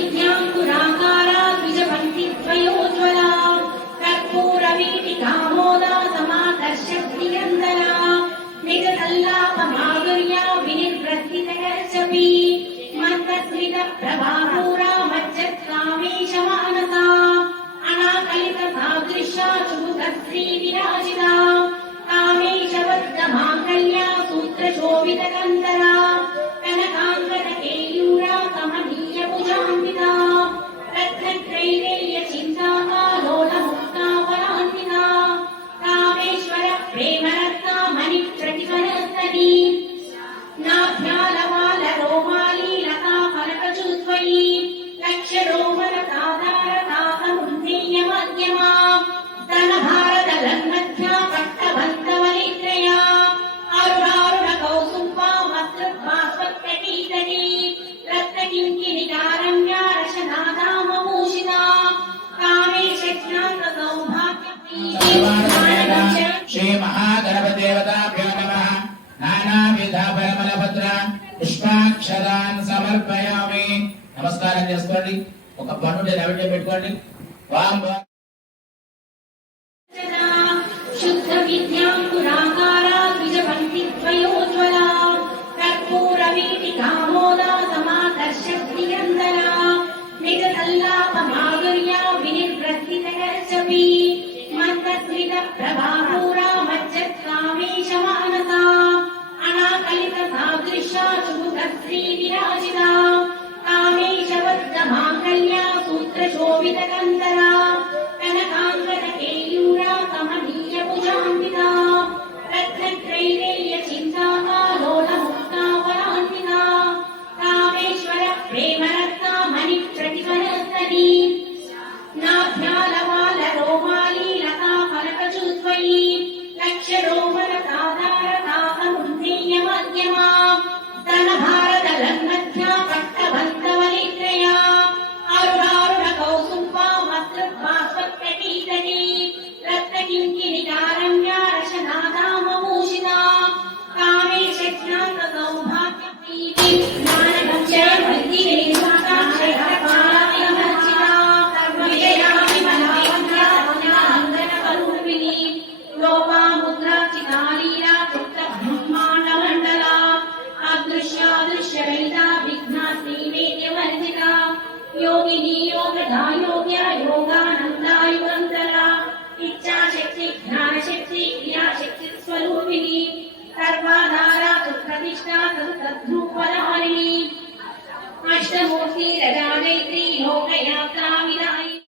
विद्याङ्कुराकारा द्विजपङ्क्तिद्वयोज्ज्वला कर्पूरवीटिकामोदा समाकर्षप्रियन्दना निजसल्लापमाधुर्या विनिर्वृत्तितकर्षपि मन्दस्मितप्रभापूरा मज्जत्कामेशमानसा अनाकलितसादृशा चूतश्रीविराजिता कामेशबद्धमाङ्गल्या सूत्रशोभितकन्दरा कनकाङ्गदकेयूरा कमनीयभुजान्विता रत्नत्रैलेयचिन्ताका लोलमुक्तावलान्विता कामेश्वर प्रेमरत्ना मणिप्रतिफलस्तनी नाभ्यालवालरोमाली लता फलकचुद्वयी लक्ष्यरोमलताधारताहमुन्नेयमध्यमा स्तनभारतलन्मध्या पट्टबन्धवलित्रया अरुणारुणकौसुम्बा मत्कृत्वास्वत्कटीतनी रत्नकिङ्किणिकारम्या रशनादामभूषिता कामेशज्ञानसौभाग्यप्रीतिः श्री महागणपतिदेवताभ्यो नमः। नानाविध परमलपत्र पुष्पाक्षरान् समर्पयामि। నమస్కారం చేసుకోండి। ఒక పన్ను నైవేద్యం పెట్టుకోండి। शुद्ध विद्याङ्कुराकारा द्विजपङ्क्तिद्वयोज्ज्वला कर्पूरवीटिकामोदा समाकर्षप्रियन्दना निजसल्लापमाधुर्या विनिर्वृत्तितकर्षपि मन्दस्मितप्रभापूरा मज्जत्कामेशमानसा अनाकलितसादृशा चूतश्रीविराजिता कामेशबद्धमाङ्गल्या सूत्रशोभितकन्दरा कनकाङ्गदकेयूरा कमनीयभुजान्विता रत्नत्रैलेयचिन्ताका लोलमुक्तावलान्विता कामेश्वर प्रेमरत्ना मणिप्रतिफलस्तनी नाभ्यालवालरोमाली लता फलकचुद्वयी लक्ष्यरोमलताधारताहमुन्नेयमध्यमा स्तनभारतलन्मध्या पट्टबन्धवलित्रया अरुणारुणकौसुम्बा मत्कृत्वास्वत्कटीतनी रत्नकिङ्किणिकारम्या रशनादामभूषिता कामेशज्ञानसौभाग्यप्रीतिः ज्ञानगम्यवृद्धिरेखाता क्षयकालायमर्चिता कर्मविजया विमलावन्या रत्नाङ्गनकरूपिणी लोपामुद्राचितालीला चित्तब्रह्माण्डमण्डला अदृश्यादृश्यरहिता विघ्नाश्रीवेद्यवर्जिता योगिनी योगदा योग्या योगानन्दा युगन्तरा इच्छाशक्ति ज्ञानशक्ति क्रियाशक्ति स्वरूपिणी सर्वाधारा सुप्रतिष्ठा सद्रूपधारिणी अष्टमूर्ति रजागैत्री लोकयात्रा